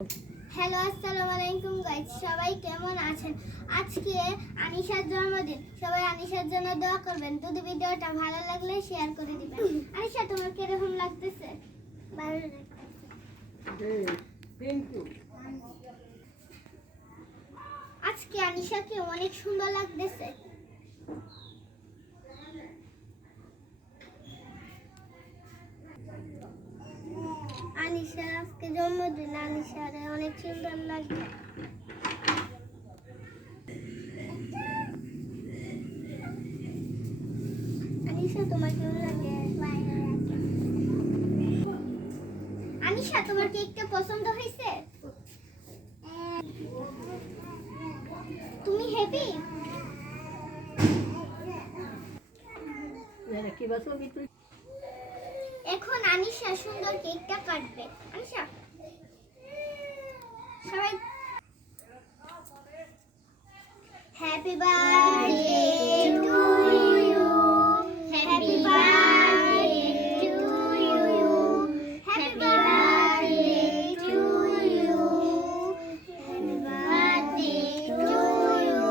Hello, আসসালামু আলাইকুম guys, সবাই কেমন আছেন? আজকে আনিশার জন্মদিন। সবাই আনিশার জন্য দোয়া করবেন। যদি ভিডিওটা ভালো লাগলে শেয়ার করে দিবেন। আনিশা, তোমার কিরকম লাগতেছে? ভালো লাগতেছে। আজকে আনিশাকে অনেক সুন্দর লাগতেছে। আনিশার আজকে জন্মদিন, আনিশার অনেক সুন্দর লাগছে। আনিশা, তোমার কেমন লাগে? আনিশা, তোমার কেকটা পছন্দ হয়েছে? তুমি হ্যাপি? এখন আনিশা সুন্দর কেকটা কাটবে। আনিশা, সবাই happy birthday to you, happy birthday to you, happy birthday to you, happy birthday to you,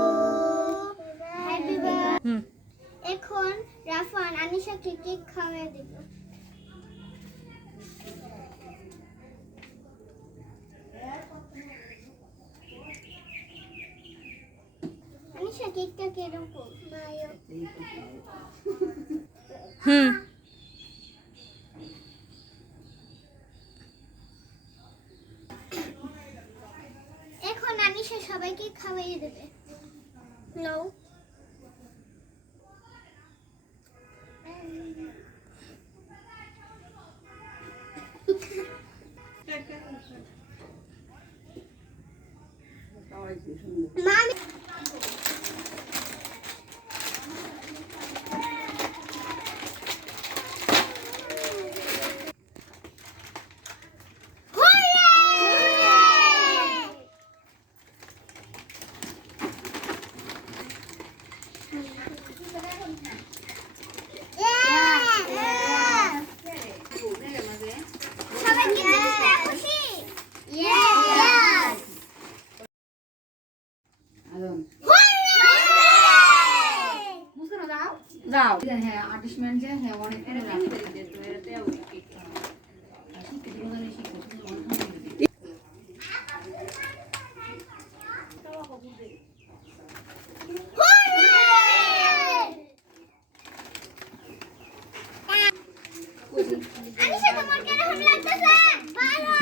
happy birthday. এখন রাফান আনিশাকে কেক খাওয়াই দেব। আনিশা, কেকটা কিরকম? এখন আনিশা সবাইকে খাওয়াই দেবে। নাও। মামি, যাও হ্যাঁ আর্টিস্টমেন্ট যে হ্যাঁ অনেক আনিশা, তোমার কেমন লাগতেছে? ভালো।